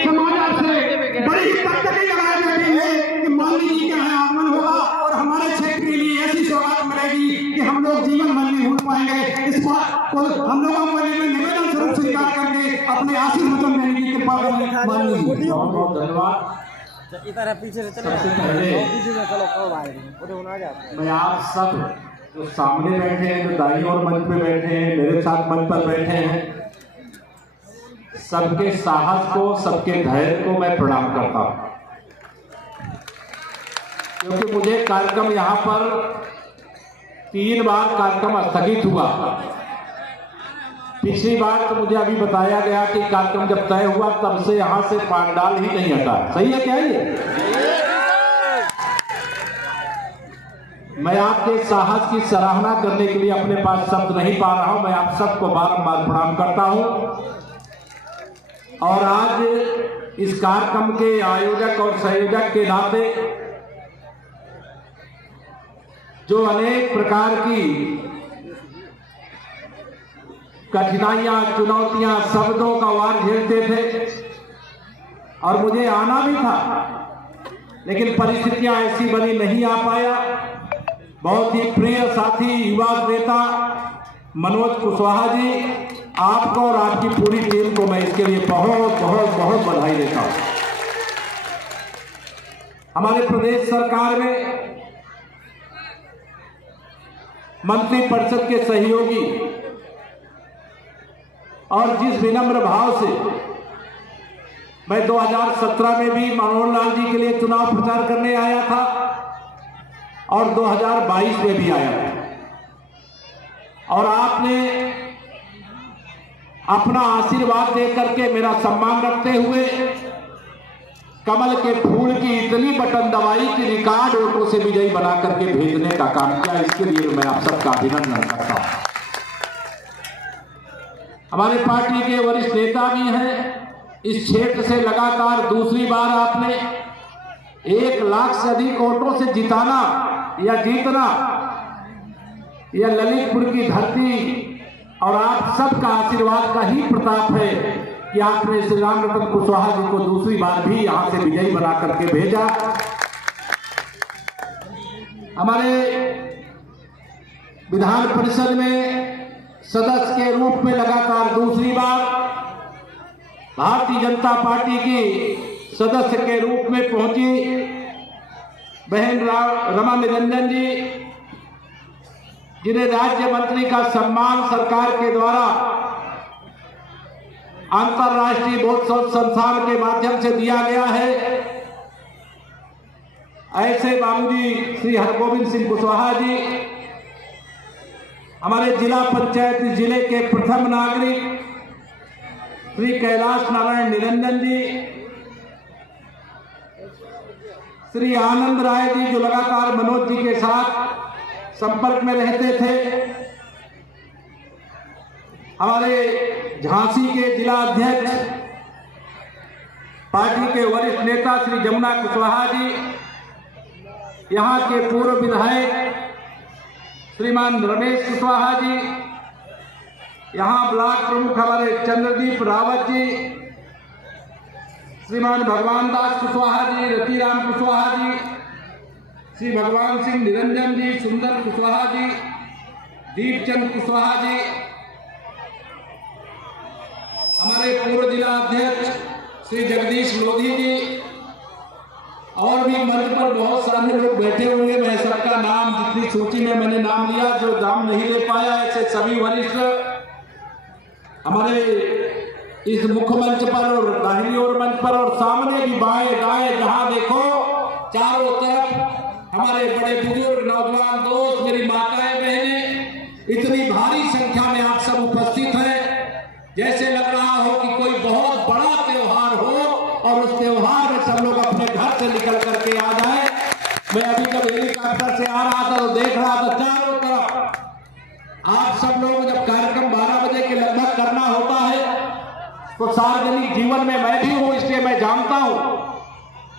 समाज से बड़ी तकलीफ लगाई बैठी है कि मान लीजिए क्या है आगमन होगा और हमारे क्षेत्र के लिए ऐसी सौगात मिलेगी कि हम लोग जीवन भर नहीं भूल पाएंगे। इस बात को हम लोगों को निवेदन स्वरूप स्वीकार करके अपने आशीर्वचन देने की कृपा करें। मान लीजिए। बहुत बहुत धन्यवाद। इधर पीछे से चलो, सबसे पहले चलो कब आएंगे। मैं आप सब जो सामने बैठे हैं, जो दाईं ओर मंच पे बैठे हैं, मेरे साथ मंच पर बैठे हैं, सबके साहस को, सबके धैर्य को मैं प्रणाम करता हूं, क्योंकि मुझे कार्यक्रम यहां पर 3 बार कार्यक्रम स्थगित हुआ। पिछली बार तो मुझे अभी बताया गया कि कार्यक्रम जब तय हुआ तब से यहां से पांडाल ही नहीं हटा। सही है क्या ये? मैं आपके साहस की सराहना करने के लिए अपने पास शब्द नहीं पा रहा हूं। मैं आप सबको बारंबार प्रणाम करता हूं। और आज इस कार्यक्रम के आयोजक और संयोजक के नाते जो अनेक प्रकार की कठिनाइयां, चुनौतियां, शब्दों का वार झेलते थे और मुझे आना भी था, लेकिन परिस्थितियां ऐसी बनी, नहीं आ पाया। बहुत ही प्रिय साथी युवा नेता मनोज कुशवाहा जी, आपको और आपकी पूरी टीम को मैं इसके लिए बहुत बहुत बहुत बधाई देता हूं। हमारे प्रदेश सरकार में मंत्री परिषद के सहयोगी और जिस विनम्र भाव से मैं 2017 में भी मनोहर लाल जी के लिए चुनाव प्रचार करने आया था और 2022 में भी आया था, और आपने अपना आशीर्वाद देकर के मेरा सम्मान रखते हुए कमल के फूल की इतनी बटन दबाई कि रिकॉर्ड वोटों से विजयी बना करके भेजने का काम किया। इसके लिए मैं आप सबका अभिनंदन करता हूं। हमारे पार्टी के वरिष्ठ नेता भी हैं। इस क्षेत्र से लगातार दूसरी बार आपने 1 लाख से अधिक वोटों से जिताना या जीतना, यह ललितपुर की धरती और आप सबका आशीर्वाद का ही प्रताप है कि आपने श्री राम रतन कुशवाहा जी को दूसरी बार भी यहां से विजयी बना करके भेजा। हमारे विधान परिषद में सदस्य के रूप में लगातार दूसरी बार भारतीय जनता पार्टी की सदस्य के रूप में पहुंची बहन रमा निरंजन जी, जिन्हें राज्य मंत्री का सम्मान सरकार के द्वारा अंतर्राष्ट्रीय बौद्ध संस्थान के माध्यम से दिया गया है। ऐसे बाबूजी श्री हरगोविंद सिंह कुशवाहा जी, हमारे जिला पंचायत जिले के प्रथम नागरिक श्री कैलाश नारायण निरंजन जी, श्री आनंद राय जी जो लगातार मनोज जी के साथ संपर्क में रहते थे, हमारे झांसी के जिला अध्यक्ष पार्टी के वरिष्ठ नेता श्री जमुना कुशवाहा जी, यहाँ के पूर्व विधायक श्रीमान रमेश कुशवाहा जी, यहाँ ब्लॉक प्रमुख हमारे चंद्रदीप रावत जी, श्रीमान भगवान दास कुशवाहा जी, रतिराम कुशवाहा जी, श्री भगवान सिंह निरंजन जी, सुंदर कुशवाहा जी, दीपचंद कुशवाहा जी, हमारे पूर्व जिला अध्यक्ष श्री जगदीश लोधी जी, और भी मंच पर बहुत सारे लोग बैठे हुए। मैं सबका नाम, जितनी सूची में मैंने नाम लिया, जो नाम नहीं ले पाया, ऐसे सभी वरिष्ठ हमारे इस मुख्य मंच पर और दाहिनी ओर मंच पर और सामने भी बाएं दाएं जहां देखो चारों तरफ हमारे बड़े बुजुर्ग, नौजवान दोस्त, मेरी माताएं बहनें, इतनी भारी संख्या में आप सब उपस्थित हैं, जैसे लग रहा हो कि कोई बहुत बड़ा त्योहार हो और उस त्योहार में सब लोग अपने घर से निकल करके आ जाए। मैं अभी जब हेलीकॉप्टर से आ रहा था तो देख रहा था चारों तरफ आप सब लोग, जब कार्यक्रम 12 बजे के लगभग करना होता है तो सार्वजनिक जीवन में मैं भी हूं, इसलिए मैं जानता हूं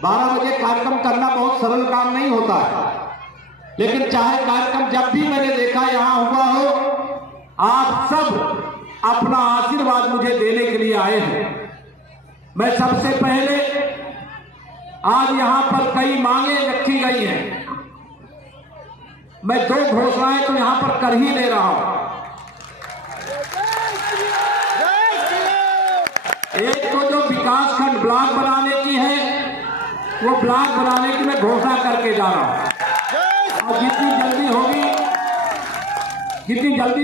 12 बजे कार्यक्रम करना बहुत सरल काम नहीं होता है। लेकिन चाहे कार्यक्रम जब भी मैंने देखा यहां हुआ हो, आप सब अपना आशीर्वाद मुझे देने के लिए आए हैं। मैं सबसे पहले आज यहां पर कई मांगे रखी गई हैं, मैं 2 घोषणाएं तो यहां पर कर ही दे रहा हूं। एक तो जो विकासखंड ब्लॉक बनाने की है, वो ब्लॉक बनाने की मैं घोषणा करके जा रहा हूं, और जितनी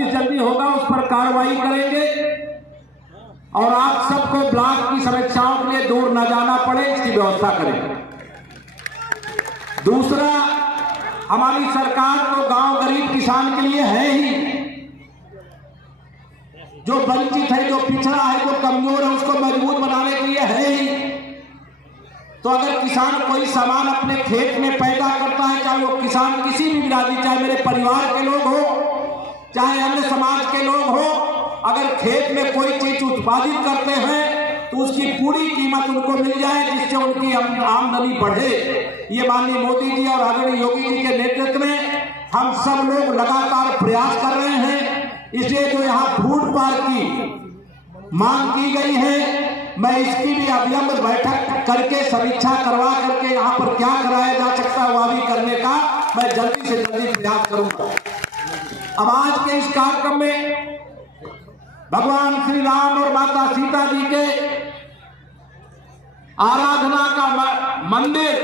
जल्दी होगा उस पर कार्रवाई करेंगे, और आप सबको ब्लॉक की समीक्षाओं के लिए दूर न जाना पड़े, इसकी व्यवस्था करेंगे। दूसरा, हमारी सरकार तो गांव गरीब किसान के लिए है ही, जो वंचित है, जो पिछड़ा है, जो कमजोर है, उसको मजबूत बनाने के लिए है ही। तो अगर किसान कोई सामान अपने खेत में पैदा करता है, चाहे वो किसान किसी भी बिरादरी, चाहे मेरे परिवार के लोग हो, चाहे अन्य समाज के लोग हो, अगर खेत में कोई चीज उत्पादित करते हैं तो उसकी पूरी कीमत उनको मिल जाए, जिससे उनकी आमदनी बढ़े। ये माननीय मोदी जी और आदरणीय योगी जी के नेतृत्व में हम सब लोग लगातार प्रयास कर रहे हैं। इसलिए जो यहाँ फूड पार्क की मांग की गई है, मैं इसकी भी अविलंब बैठक करके समीक्षा करवा करके यहाँ पर क्या कराया जा सकता है वह भी करने का मैं जल्दी से जल्दी प्रयास करूंगा। अब आज के इस कार्यक्रम में भगवान श्री राम और माता सीता जी के आराधना का मंदिर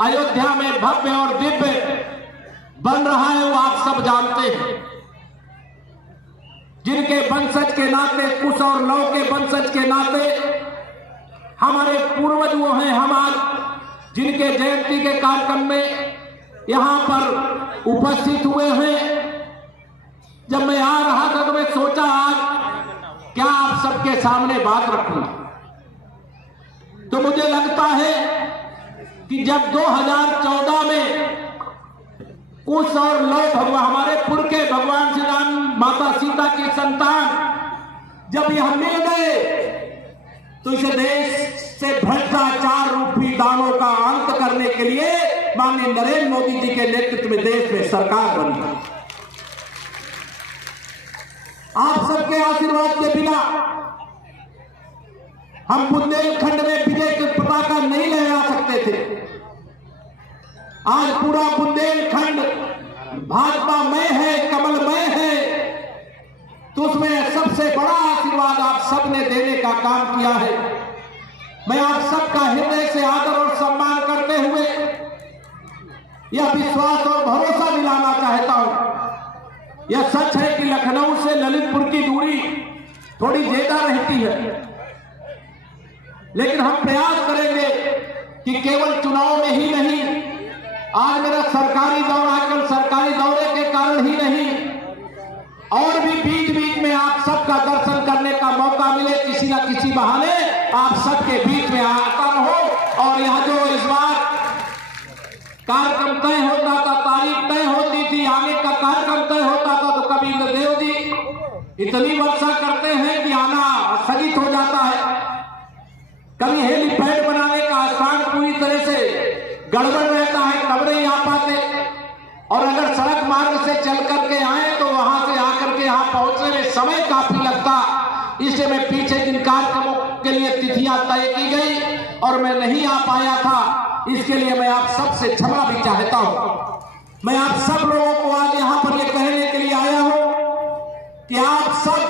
अयोध्या में भव्य और दिव्य बन रहा है, वो आप सब जानते हैं। जिनके वंशज के नाते, कुश और लव के वंशज के नाते हमारे पूर्वज वो हैं। हम आज जिनके जयंती के कार्यक्रम में यहां पर उपस्थित हुए हैं, जब मैं आ रहा था तो मैं सोचा आज क्या आप सबके सामने बात रखूं, तो मुझे लगता है कि जब 2014 में कुश और लव भगवान, हमारे पुर के भगवान श्री राम माता सीता की संतान जब यह मिल गए, तो इस देश से भ्रष्टाचार रूपी दानों का अंत करने के लिए माननीय नरेंद्र मोदी जी के नेतृत्व में देश में सरकार बनी। आप सबके आशीर्वाद के बिना हम बुंदेलखंड में विजय के पताका नहीं लहरा सकते थे। आज पूरा बुंदेलखंड भाजपा में है, कमलमय है, तो उसमें सबसे बड़ा आशीर्वाद आप सबने देने का काम किया है। मैं आप सबका हृदय से आदर और सम्मान करते हुए यह विश्वास और भरोसा दिलाना चाहता हूं। यह सच है कि लखनऊ से ललितपुर की दूरी थोड़ी ज्यादा रहती है, लेकिन हम प्रयास करेंगे कि केवल चुनाव में ही नहीं, आज मेरा सरकारी दौरा, कल सरकारी दौरे के कारण ही नहीं, और भी बीच बीच में आप सबका दर्शन करने का मौका मिले, किसी न किसी बहाने आप सबके बीच में आता रहो। और यह जो इस बार कार्यक्रम तय होता था, तारीख तय होती थी, आने का कार्यक्रम तय होता था, तो कभी इंद्रदेव जी इतनी वर्षा करते हैं कि आना स्थगित हो जाता है। कभी हेलीपैड बनाने का स्थान पूरी तरह से गड़बड़ रहता है, तब नहीं आ पाते, और अगर सड़क मार्ग से चल करके आए तो वहां से आकर के यहाँ पहुंचने में समय काफी लगता। इसलिए मैं पीछे जिन कार्यक्रमों के लिए तिथियां तय की गई और मैं नहीं आ पाया था, इसके लिए मैं आप सबसे क्षमा भी चाहता हूं। मैं आप सब लोगों को आज यहां पर ये कहने के लिए आया हूं कि आप सब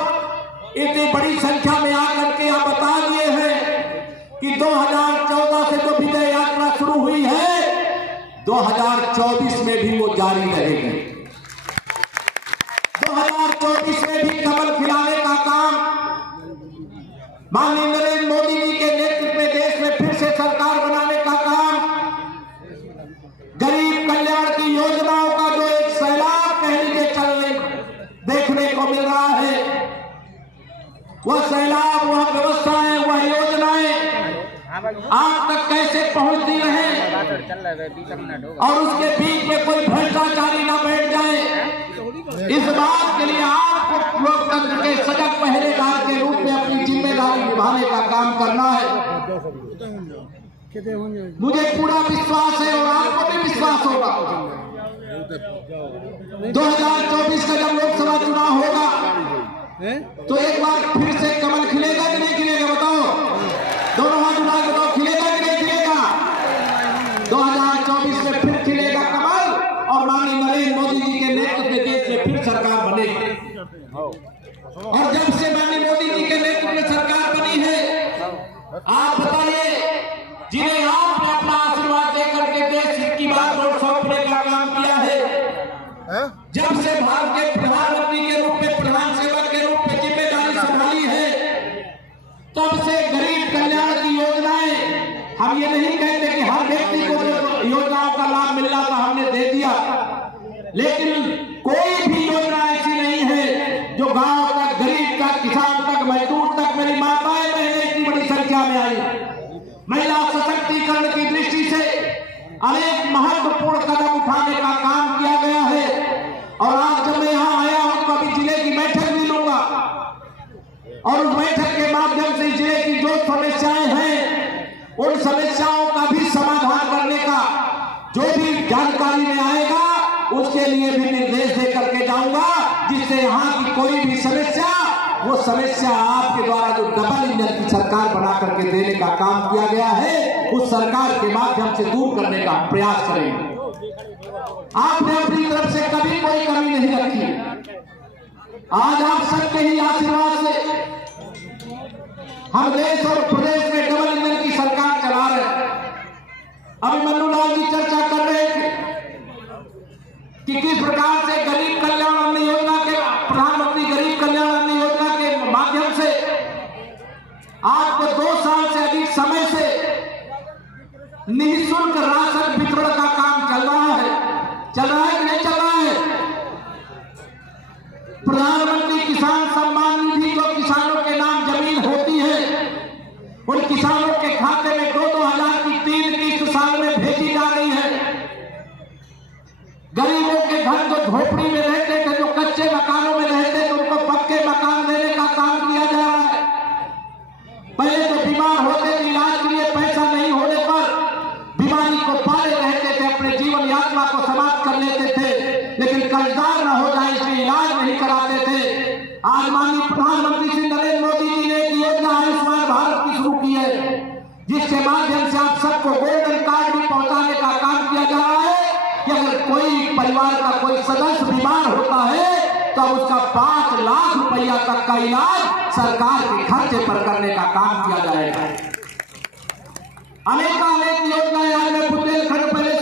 इतनी बड़ी संख्या में आकर के यहां बता दिए हैं कि 2014 से जो विजय यात्रा शुरू हुई है, 2024 में भी वो जारी रहेगी। 2024 में भी कमल खिलाने का काम माननीय नरेंद्र मोदी जी के नेतृत्व में देश में फिर से सरकार बनाने का काम, गरीब कल्याण की योजनाओं का जो एक सैलाब पहले के चलने देखने को मिल रहा है, वह सैलाब, वह व्यवस्थाएं, वह योजनाएं आप तक कैसे पहुंचती रहे, और उसके बीच में कोई भ्रष्टाचारी ना बैठ जाए, इस बात के लिए आपको लोकतंत्र के सजग पहरेदार के रूप में अपनी जिम्मेदारी निभाने का काम करना है। मुझे पूरा विश्वास है और आपको भी विश्वास होगा, 2024 का जब लोकसभा चुनाव होगा तो एक बार फिर से कमल खिलेगा कि नहीं खिलेगा, बताओ। और जब से माननीय मोदी जी के नेतृत्व में सरकार बनी है, आप बताइए, जिन्हें आपने अपना आशीर्वाद देकर के देश की बात और सौंपने का काम किया है, जब से भारत के प्रधानमंत्री के रूप में, प्रधान सेवक के रूप में जिम्मेदारी संभाली है, तब से गरीब कल्याण की योजनाएं, हम ये नहीं कहते कि हर व्यक्ति को जो योजनाओं का लाभ मिल रहा था हमने दे दिया, लेकिन कोई भी योजना ऐसी नहीं है जो गांव तक, गरीब तक, किसान तक, मजदूर तक, मेरी माताएं बहनें इतनी बड़ी संख्या में आई। महिला सशक्तिकरण की दृष्टि से अनेक महत्वपूर्ण कदम उठाने का काम किया गया है। और आज जब मैं यहाँ आया हूं तो अभी जिले की बैठक भी लूंगा और उस बैठक के माध्यम से जिले की जो समस्याएं हैं उन समस्याओं का भी समाधान करने का जो भी जानकारी में आएगा उसके लिए भी निर्देश दे करके जाऊंगा, जिससे यहाँ की कोई भी समस्या, वो समस्या आपके द्वारा जो डबल इंजन की सरकार बना करके देने का काम किया गया है उस सरकार के माध्यम से दूर करने का प्रयास करेंगे। आपने अपनी तरफ से कभी कोई कमी नहीं रखी। आज आप सबके ही आशीर्वाद से हम देश और प्रदेश में डबल इंजन की सरकार चला रहे हैं। अभी मन्नू लाल जी चर्चा कर रहे थे कि किस प्रकार से गरीब कल्याण अन्न योजना के, प्रधानमंत्री गरीब कल्याण अन्न योजना के माध्यम से आपको 2 साल से अधिक समय से निःशुल्क राशन वितरण का काम चल रहा है कि नहीं चल रहा है? प्रधानमंत्री किसान सम्मान निधि जो किसानों के नाम जमीन होती है उन किसानों के खाते में 2-2 हजार की 3 किस्त साल में भेजी जा रही है। गरीबों के घर जो झोपड़ी में रहते थे, जो कच्चे मकानों में रहते थे, उनको पक्के मकान देने का काम किया जा रहा है। पहले तो बीमार होते थे, इलाज के लिए पैसा नहीं होने पर बीमारी को पाले रहते थे, अपने जीवन यात्रा को समाप्त कर लेते थे, लेकिन कर्जदार न हो जाए इसलिए इलाज नहीं कराते थे। आज माननीय प्रधानमंत्री श्री नरेंद्र मोदी जी ने एक योजना आयुष्मान भारत की शुरू की है, जिसके माध्यम से आप सबको गोल्डन कार्ड भी पहुंचाने का काम किया जा रहा है कि अगर कोई परिवार का कोई सदस्य बीमार होता है तो उसका 5 लाख रुपया तक का इलाज सरकार के खर्चे पर करने का काम किया जाएगा। अनेक योजनाएं आज मैं बुंदेलखंड पहले